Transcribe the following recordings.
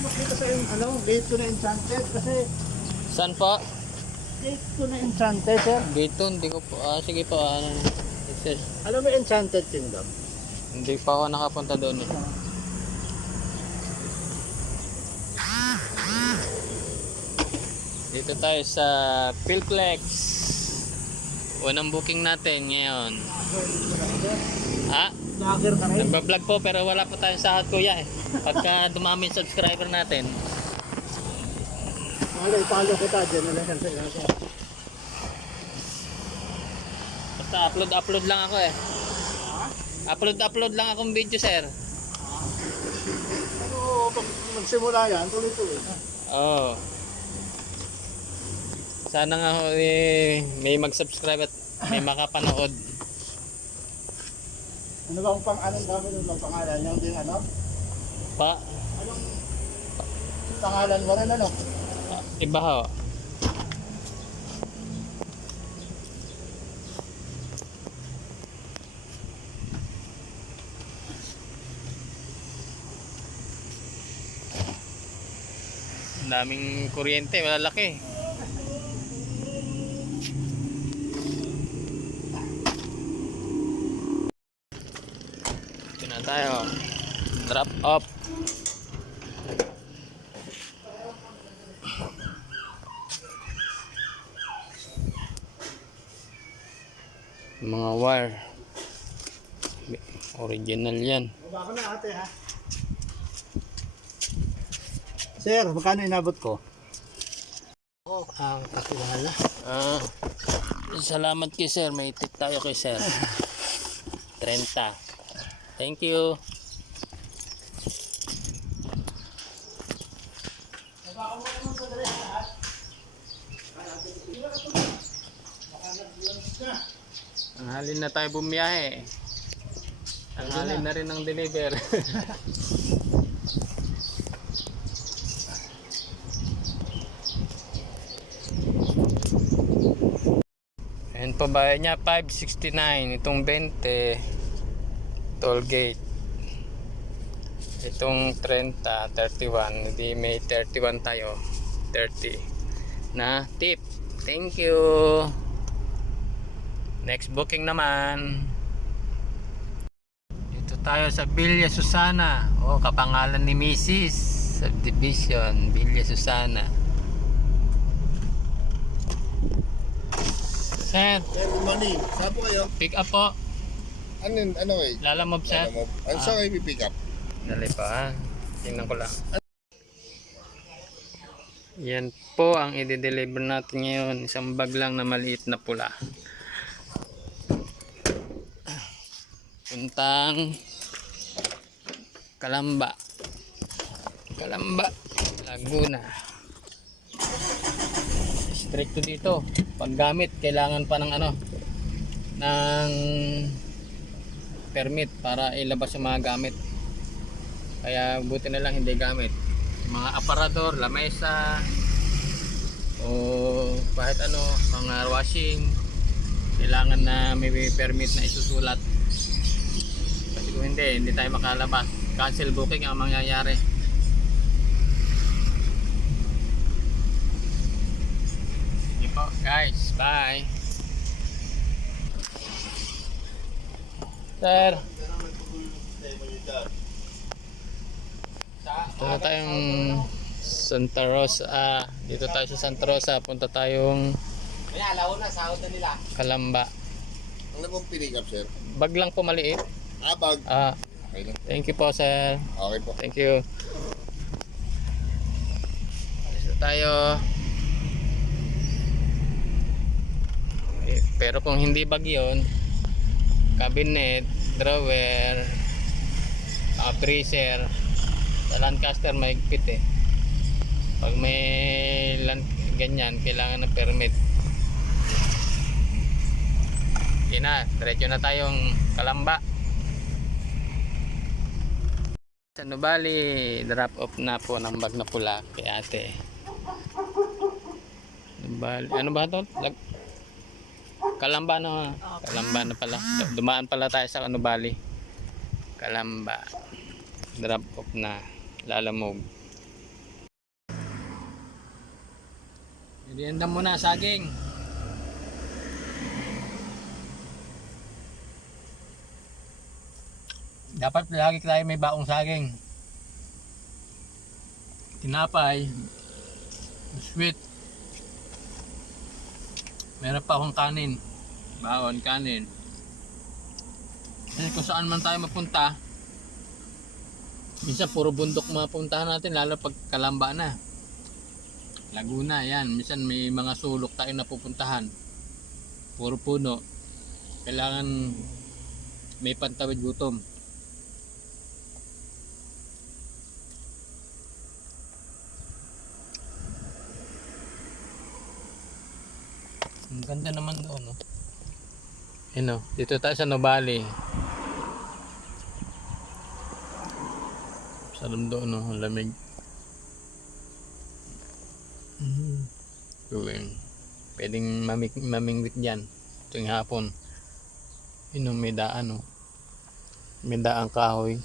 manok dito sa yung ano, gate ko na enchanted kasi Saan po? gate ko na enchanted sir. Dito, hindi ko po. Ah, sige po. Ano, sir. Alam mo enchanted kingdom? Hindi pa ako nakapunta doon eh. Dito tayo sa Philplex. Unang booking natin ngayon. Ha? Lager ka rin. Nagbablog po pero wala po tayong sahod kuya eh. Pagka dumami yung subscriber natin. Wala, ipalo kita dyan. Basta upload upload lang ako eh. Upload upload lang akong video sir. Pero pag magsimula yan, tuloy-tuloy. Oo. Sana nga ho, eh, may mag-subscribe at may makapanood. Ano ba ang pang anong gamit ng pangalan? Yung din ano? Pa, Anong pangalan mo rin ano? iba ho. Ang daming kuryente, malalaki. Na tayo. Drop off. Mga wire. Original yan. Baba ko na ate ha. Sir, magkano inabot ko? Oh, ang kakilala. Ah, salamat kay sir. May tip tayo kay sir. 30. Thank you. Ang halin na tayo bumiyahe. Ang halin na rin ng deliver. Ayan pa bayad niya 569 itong 20 toll gate. Itong 30 31 hindi may 31 tayo 30 na tip. Thank you. Next booking naman. Dito tayo sa Villa Susana. Oh, kapangalan ni Mrs. Subdivision Villa Susana. Sir, Sir, morning. Saan po kayo? pick up po. Ano, ano eh? Lalamove. Ano mo? Ano saan kayo pipick up? Dali pa ha. Tingnan ko lang. Yan po ang i-deliver natin ngayon. Isang bag lang na maliit na pula. Puntang Kalamba. Kalamba, Laguna. Stricto dito. Paggamit, kailangan pa ng ano, ng permit para ilabas yung mga gamit. Kaya buti na lang hindi gamit. Mga aparador, lamesa, o kahit ano, mga washing, kailangan na may permit na isusulat. Kasi kung hindi, hindi tayo makalabas. Cancel booking ang mangyayari. Sige po, guys. Bye. Sir. Ito na tayong Santa Rosa. Ah, dito tayo sa Santa Rosa. Punta tayong Kalamba. Ano pong pinick up, sir? Bag lang po maliit. Ah, bag. Ah, Okay lang. thank you po, sir. Okay po. Thank you. Alis na tayo. Eh, pero kung hindi bag yun, cabinet, drawer, uh, freezer, sa Lancaster mahigpit eh. Pag may land, ganyan, kailangan ng permit. Okay na, diretso na tayong Kalamba. Sa Nubali, drop off na po ng bag na pula kay ate. Nubali, ano ba ito? Lag Kalamba na. Kalamba na pala. Dumaan pala tayo sa Kanubali. Kalamba. Drop off na. Lalamog. Merienda muna saging. Dapat lagi tayo may baong saging. Tinapay. Sweet. Meron pa akong kanin. Bawon kanin. Kasi kung saan man tayo mapunta, minsan puro bundok mapuntahan natin, lalo pag kalamba na. Laguna, yan. Minsan may mga sulok tayo napupuntahan. Puro puno. Kailangan may pantawid gutom. Ang ganda naman doon, no? Ano, dito tayo sa Nubali. Sarap doon, no? Lamig. Mm. Galing. Pwedeng mamik mamingwit dyan. Tuwing hapon. Yun, may daan, no? May daang kahoy.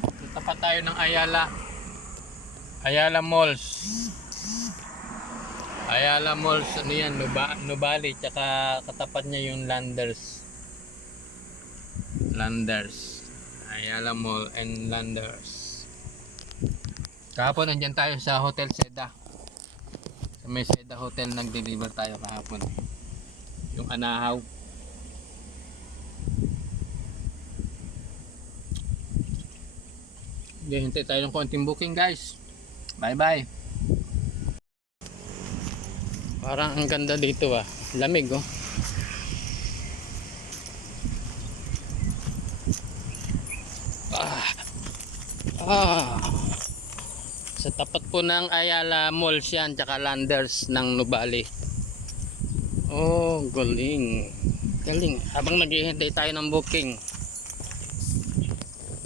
Punta pa tayo ng Ayala. Ayala Malls. Ayala Malls, ano yan, Nuba, Nubali, tsaka katapat niya yung Landers. Landers. Ayala Mall and Landers. Kahapon nandyan tayo sa Hotel Seda. Sa may Seda Hotel nag-deliver tayo kahapon. Yung anahaw. Hintay tayo ng konting booking guys. Bye bye. Parang ang ganda dito ah. Lamig oh. Ah. Ah. Sa tapat po ng Ayala Malls yan, tsaka Landers ng Nubali. Oh, galing. Galing. Habang naghihintay tayo ng booking.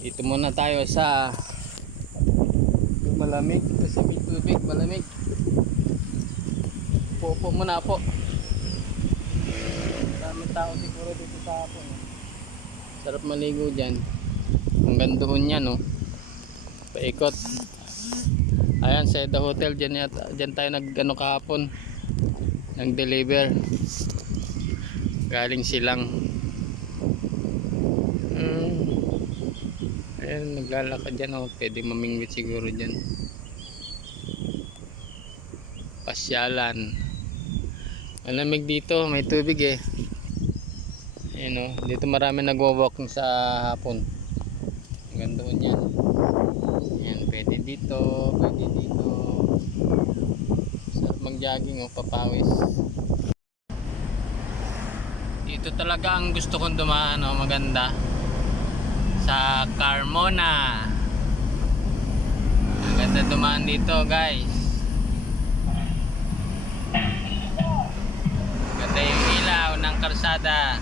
Dito muna tayo sa malamig kasi may tubig, malamig. Upo muna po. Daming tao siguro dito sa hapon. Sarap maligo dyan. Hanggang doon yan, no. Paikot. Ayan, sa The Hotel. Dyan, yata, dyan tayo nag, ano, kahapon. Nag-deliver. Galing silang. Mm. Ayan, naglalakad dyan, oh. Pwede mamingwit siguro dyan. Pasyalan. Malamig dito, may tubig eh. Ayan o, dito marami nagwo-walking sa hapon. Hanggang doon yan. Ayan, pwede dito, pwede dito. Sarap mag-jogging o, papawis. Dito talaga ang gusto kong dumaan o, maganda. Sa Carmona. Ang ganda dumaan dito guys. Ganda yung ilaw ng karsada.